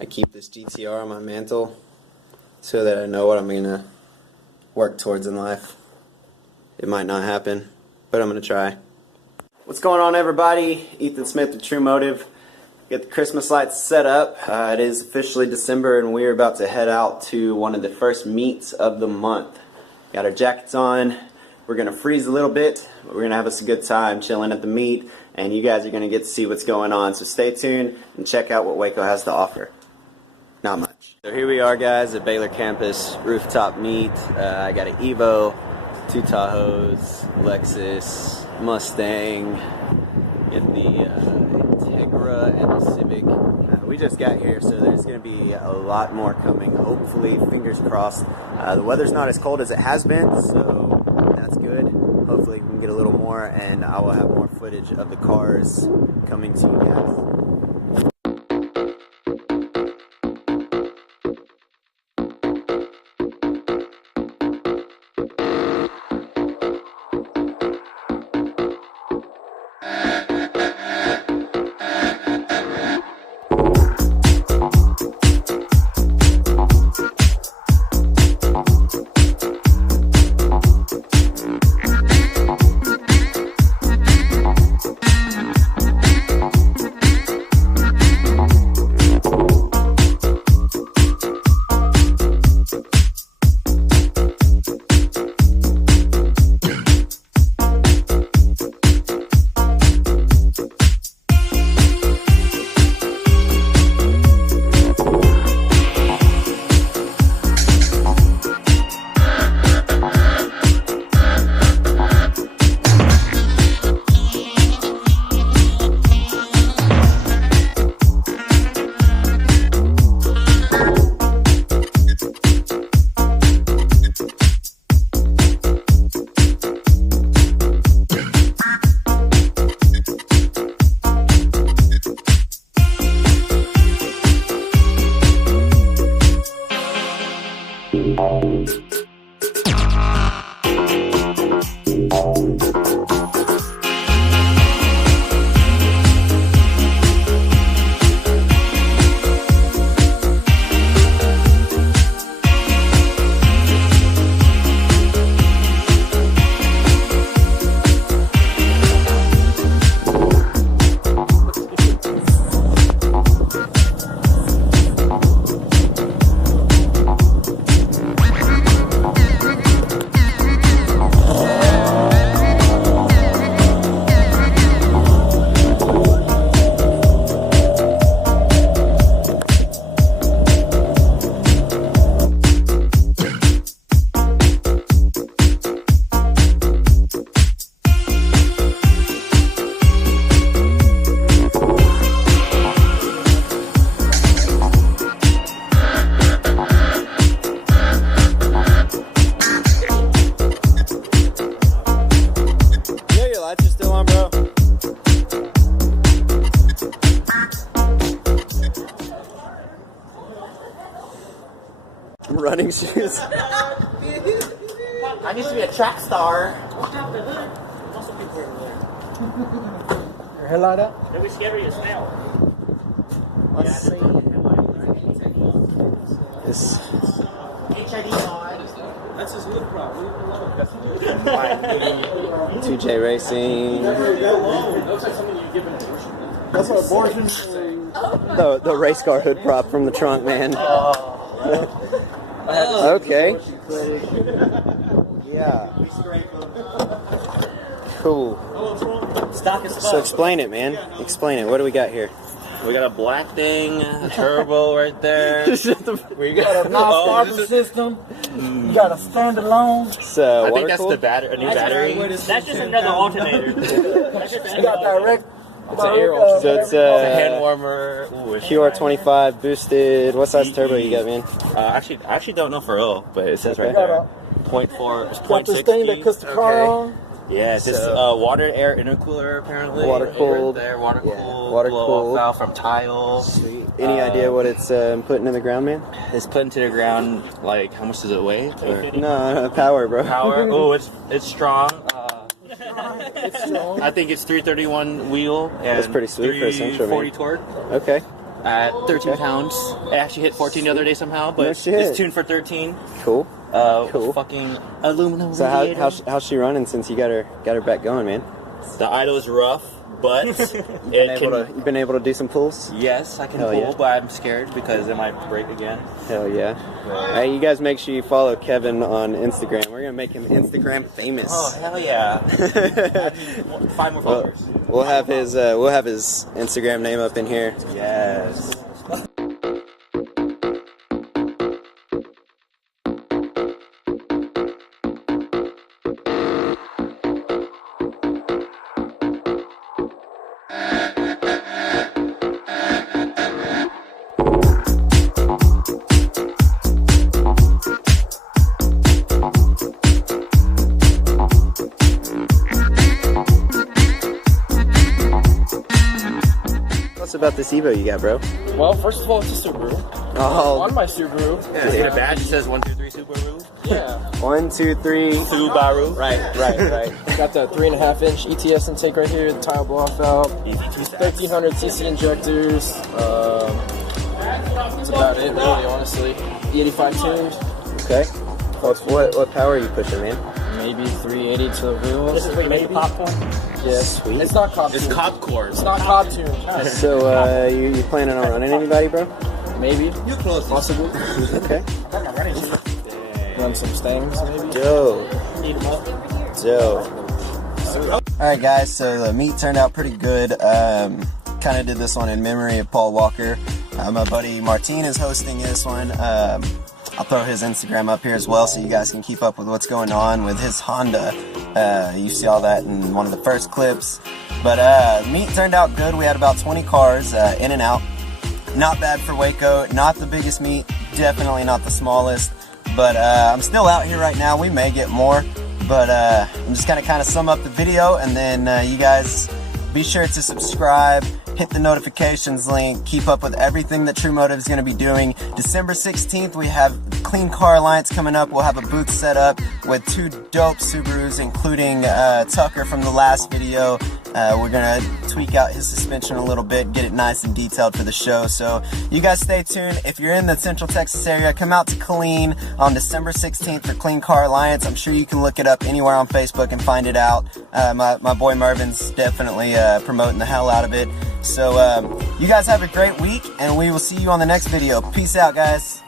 I keep this GTR on my mantle so that I know what I'm going to work towards in life. It might not happen, but I'm going to try. What's going on, everybody? Ethan Smith with True Motive. Get the Christmas lights set up. It is officially December and we're about to head out to one of the first meets of the month. Got our jackets on. We're going to freeze a little bit, but we're going to have us a good time chilling at the meet, and you guys are going to get to see what's going on. So stay tuned and check out what Waco has to offer. Not much. So here we are, guys, at Baylor campus rooftop meet. I got an Evo, 2 Tahoes, Lexus, Mustang, get the Integra and the Civic. We just got here, so there's going to be a lot more coming. Hopefully, fingers crossed. The weather's not as cold as it has been, so that's good. Hopefully we can get a little more, and I will have more footage of the cars coming to you guys. Running shoes. I used to be a track star. Your head light up? Then we scary as hell. Let's see. This HID on. That's his hood prop. 2J Racing. Looks like something you've given abortion. That's what abortion. The race car hood prop from the trunk, man. Okay. Yeah. Cool. Stock is So explain it, man. Explain it. What do we got here? We got a black thing, a turbo right there. We got a non-starter system. You got a standalone. So I think that's the a new battery. That's just another alternator. You got direct. It's an air alternator. So it's It's a a hand warmer. Ooh, it's QR25 boosted. What size turbo you got, man? I actually don't know for real, but it says right You got there. a 0.4, it's got this 0.6. thing that cuts the car Okay. on. Yeah, it's just water air intercooler apparently. Water cooled. Right there, water Yeah, cooled. water blow cooled. off valve from tile. Sweet. Any idea what it's putting in the ground, man? It's put into the ground. Like, how much does it weigh? No, power, bro. Power. Oh, it's strong. It's strong. I think it's 331 wheel and That's pretty sweet for a Central, man. 340 torque. Okay. at 13 pounds. I actually hit 14 the other day somehow, but No shit. it's tuned for 13. Cool. Cool. Fucking aluminum So radiator. how's she running since you got her back going, man? The idle is rough, but You've been able to do some pulls? yes, I can Hell pull, yeah. but I'm scared because it might break again. Hell yeah. Hey, you guys make sure you follow Kevin on Instagram. We're gonna make him Instagram famous. Oh hell yeah! 5 more followers. We'll have his Instagram name up in here. Yes. What's about this Evo you got, bro? Well, first of all, it's a Subaru. Oh, On my Subaru. Yeah, see the badge? It says 1, 2, 3 Subaru. Yeah. 1, 2, 3. Subaru. Right. Got the 3.5-inch ETS intake right here, the tire blow-off valve, Easy 2 stacks. 1300 cc injectors. That's about it, really, honestly. E85 tuned, Okay. What power are you pushing, man? maybe 380 to the wheels. This is where you make the popcorn. Yeah, Sweet. It's not cob It's tuned. Cobb cores. It's not cob tuned. So you planning on running anybody, bro? Maybe. You're close. Possibly. Okay. I'm ready to. Run some stings, maybe. Dope. Eat them up. All right, guys. So the meet turned out pretty good. Kind of did this one in memory of Paul Walker. My buddy Martin is hosting this one. I'll throw his Instagram up here as well, so you guys can keep up with what's going on with his Honda. You see all that in one of the first clips. But meet turned out good. We had about 20 cars in and out. Not bad for Waco. Not the biggest meet. Definitely not the smallest. But I'm still out here right now. We may get more. But I'm just gonna kind of sum up the video, and then you guys be sure to subscribe, hit the notifications link, keep up with everything that True Motive is going to be doing. December 16th, we have Clean Car Alliance coming up. We'll have a booth set up with 2 dope Subarus, including Tucker from the last video. We're going to tweak out his suspension a little bit, get it nice and detailed for the show. So you guys stay tuned. If you're in the Central Texas area, come out to Killeen on December 16th for Clean Car Alliance. I'm sure you can look it up anywhere on Facebook and find it out. My boy Mervin's definitely promoting the hell out of it. So you guys have a great week, and we will see you on the next video. Peace out, guys.